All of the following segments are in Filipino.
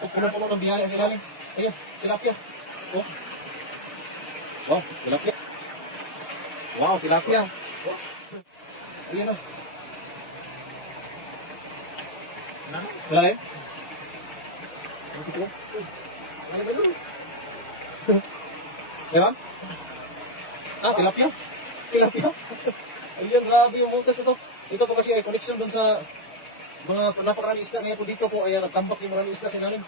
Puno-puno ng biyaya sa ilalim. Ayan, tilapia. Oh. Wow, tilapia. Wow, tilapia. Oh. Ayan o. Malalim? Ano ba yun? Meron? Ah, tilapia? Tilapia? Ayan, grabe yung butas ito. Ito po kasi ay connection dun sa mga napakarami isda. Ngayon po dito po ay nagtambak yung marami isda sa ilalim.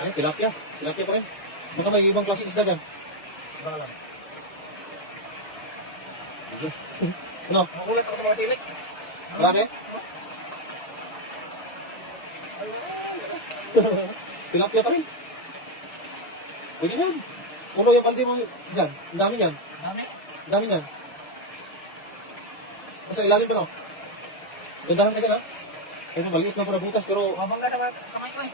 Ayan, tilapia. Tilapia pa rin. Baka may ibang klaseng isda dyan. Baka lang. Ano? Makulat ako sa mga silik. Marami? Tilapia pa rin. Pwede yan. Puno yung paldi mo dyan. Ang dami yan. Dami? Ang dami yan. Nasa ilalim ba no? Dandahan ka dyan ha? Kaya maliit na po na butas pero Mabang ka sa kamay ko eh.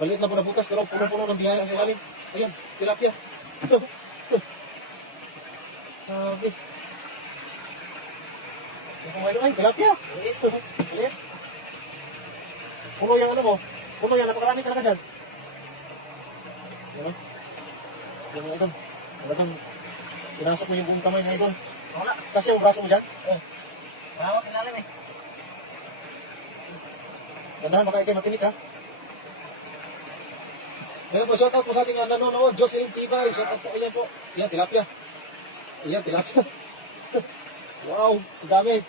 maliit na po na butas pero puno-puno ng biyaya sa ilalim. Ayan, tilapia. Sabi. Ay, tilapia. Maliit. Puno yung ano mo. Puno yan. Napakarami talaga dyan. Yan o. Yan o. Talagang pinasok mo yung buong kamay na ibon. Wala. Kasi yung braso mo dyan. Oh. Bawat ilalim eh. Gandahan, baka ikay matinik ha. Ngayon po, shoutout po sa ating nanonood, Jocelyn Tibay. Shoutout po, ayan po. Ayan, tilapia. Ayan, tilapia. Wow, ang dami.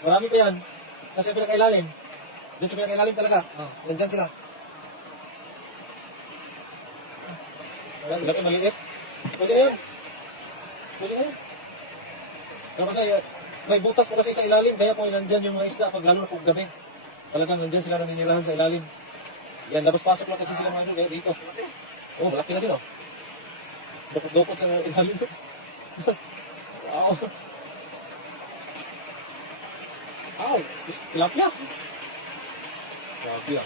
Marami pa yan. Nasa pinakailalim. Diyan sa pinakailalim talaga. Nandyan sila. Ayan, tilapia maliit. Pwede yan. Pwede yan. Pero kasi, may butas po kasi sa ilalim, kaya po nandyan yung mga isda pag lalo na po gabi. Talagang nandyan sila naninirahan sa ilalim. Yan, labas pasok lang kasi sila mga idol, kaya dito. Oh, malaki na din oh. Dukot-dukot sa ilalim. Wow. Wow, tilapia. Tilapia.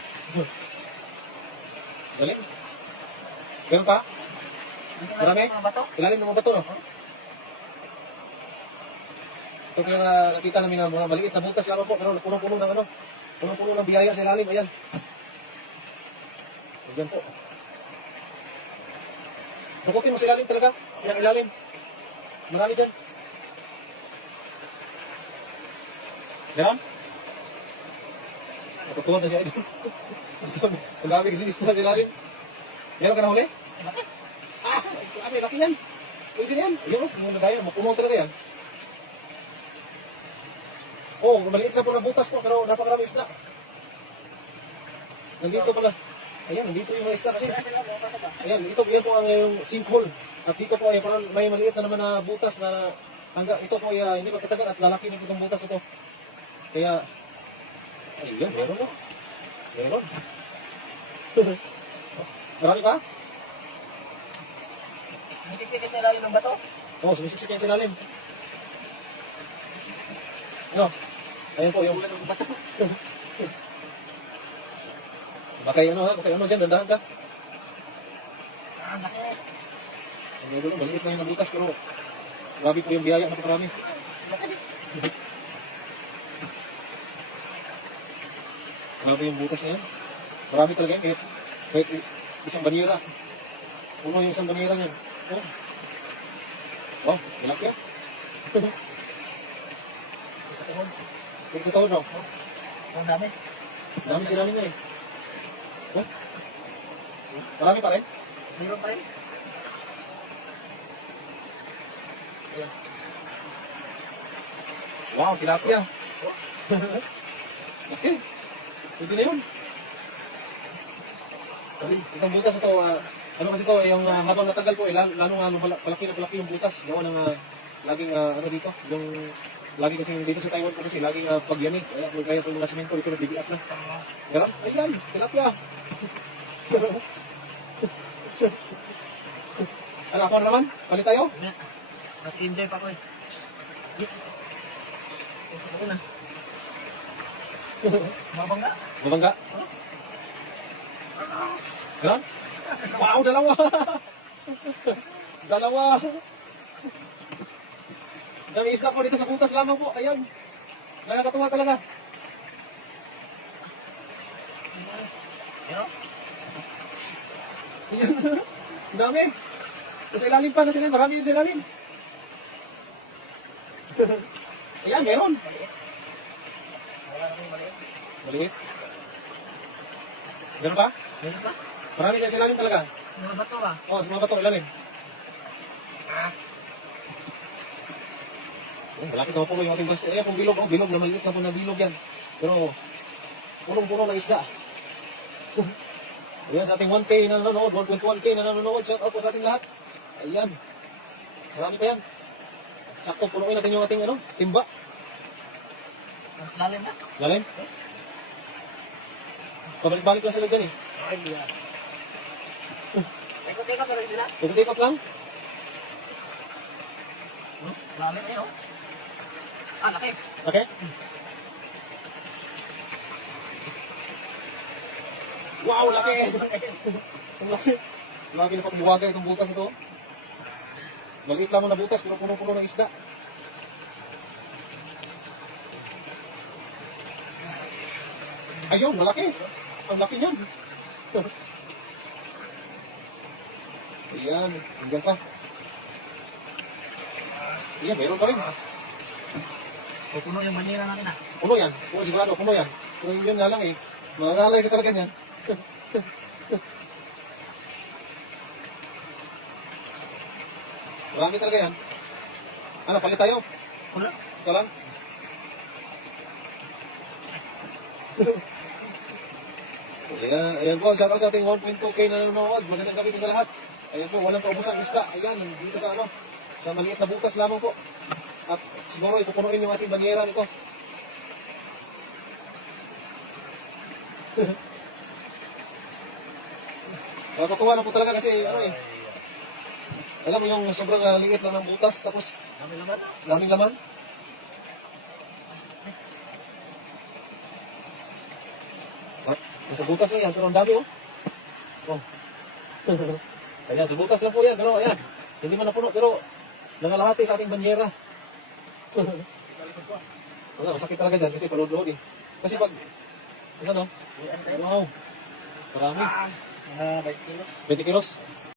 Galing. Meron pa? Marami? Mga bato? Ilalim ng mga bato, no? Ito kaya nakita namin na mga maliit na butas lamang po, pero punong-puno ng ano, punong-puno ng biyaya sa ilalim, ayan. Ayan po. Dukutin mo sa ilalim talaga, yung ilalim. Marami dyan. Meron? Natutuwa na siya ito. Ang dami kasi isda sa ilalim. Meron ka na huli? Ah, grabe, laki yan. Pwede na yan. Ayun, yung nagaya, mapuno talaga yan. Oh, maliit na po na butas po, pero napakarami isda. Nandito pala. Ayan, nandito yung mga isda kasi. Ayan, yan po ang yung sinkhole. At dito po ay parang may maliit na naman na butas na hanggang ito po ay hindi magkatagal at lalaki na po itong butas ito. Kaya, ayun, meron mo. Meron. Marami pa? Masiksik sa ilalim ng bato? Oo, sumisiksik yan sa ilalim. Ano? Ayan po yung... Baka yung ano ha, baka yung ano dyan, dandahan ka. Ah, laki. Ang gulo, maliit na yung nabutas, pero grabe po yung biyaya, napakarami. Grabe yung butas na yan. Marami talaga yan, kahit isang banira. Puno yung isang banira niyan. Oh. Wow, malaki yan. Sige sa tahod, no? Ang dami. Dami sila nila eh. Oh. Marami pa rin? Mayroon pa rin. Ayan. Wow, tilapia. Okay. Pwede na yun. Itong butas ito, ano kasi ito, yung habang natagal po, lalo nga palaki na palaki yung butas. Gawa ng laging ano dito, yung lagi kasi dito sa Taiwan po kasi laging pagyanig. Kaya po yung mga simento dito nabibigat na. Meron? Ayan, tilapia. Ano, ako na naman? Palit tayo? Nag-enjoy pa ko eh. Ako na. Mabangga. Mabangga? Meron? Wow, dalawa! Dalawa! Dami isda po dito sa butas lamang po. Ayan. Nakakatuwa talaga. Pero, Ang dami. Nasa ilalim pa, nasa ilalim. Marami sa ilalim. Ayan, meron. wala na kong maliit. Maliit. Meron pa? Meron pa? Marami sa ilalim talaga. Mga bato ba? Oo, sa mga bato, ilalim. Oh, malapit na po yung ating basto. Ayan, kung bilog, bilog na maliit na po na bilog yan. Pero, punong-puno ng isda. Ayan, sa ating 1K na nanonood, 1.1K na nanonood, shout out po sa ating lahat. Ayan. Marami pa yan. Sakto, punuin natin yung ating timba. Mas lalim na. Lalim? Pabalik-balik lang sila dyan eh. Ay, diya. Ikot-ikot pa rin sila. Ikot-ikot lang. Lalim na yun. Ah, laki. Okay? Wow, laki! Ang laki. Laki na pagbuwagan itong butas ito. Maliit lang mo na butas, pero puno-puno ng isda. Ayun, malaki. Ang laki niyan. Ayan, hanggang pa. Ayan, meron pa rin. Pupuno yung manira natin ah. Puno yan. Puno sigurado, puno yan. Pero yun nga lang eh. Malalay ka talaga niyan. Marami talaga yan. Ano, palit tayo? Puno? Ito lang. Ayan po, shout out sa ating 1.2K na nanonood. Magandang gabi po sa lahat. Ayan po, walang paubos ang isda. Ayan, dito sa sa maliit na butas lamang po. At siguro ipupunuin yung ating banyera nito. Natutuwa na po talaga kasi alam mo yung sobrang liit lang ng butas tapos Dami naman. daming laman. Sa butas lang yan, pero ang dami oh. Ayan, sa butas lang po yan, pero ayan, hindi man napuno, pero nangalahati sa ating banyera. Wala, masakit talaga dyan kasi palod-lood eh. Kasi pag, ano? Wow, marami. 20 kilos. 20 kilos.